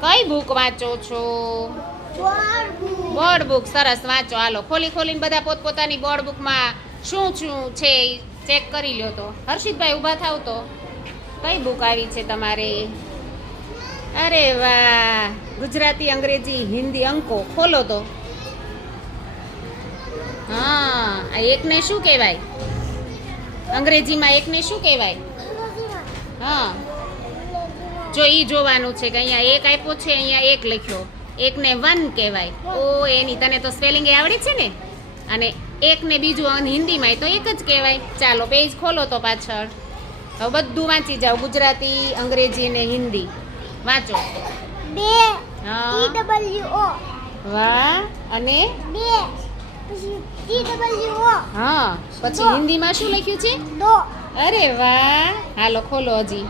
કઈ બુક વાંચો છો? Board book. સરસ, વાંચો. હાલો, ખોલી ખોલીને બધા પોતપોતાની બોર્ડ બુકમાં શું શું છે ચેક કરી લ્યો. તો હર્ષિતભાઈ ઊભા થાવ તો. કઈ બુક આવી છે તમારે? અરે વાહ, ગુજરાતી, અંગ્રેજી, હિન્દી, અંકો. ખોલો તો. હા, આ એકને શું કહેવાય? અંગ્રેજીમાં એકને શું કહેવાય? હા, જો ઈ જોવાનું છે કે અહીંયા એક આપ્યો છે, અહીંયા એક લખ્યો. એકને વન કહેવાય. ઓ એની તને તો સ્પેલિંગ આવડે છે ને. અને એકને બીજું હિન્દીમાં તો એક જ કહેવાય. ચાલો પેજ ખોલો તો પાછળ. હવે બધું વાંચી જાઓ, ગુજરાતી, અંગ્રેજી અને હિન્દી વાંચો. TWO. વાહ. અને TWO. હા, પછી હિન્દીમાં શું લખ્યું છે? દો. અરે વાહ. હાલો ખોલો હજી.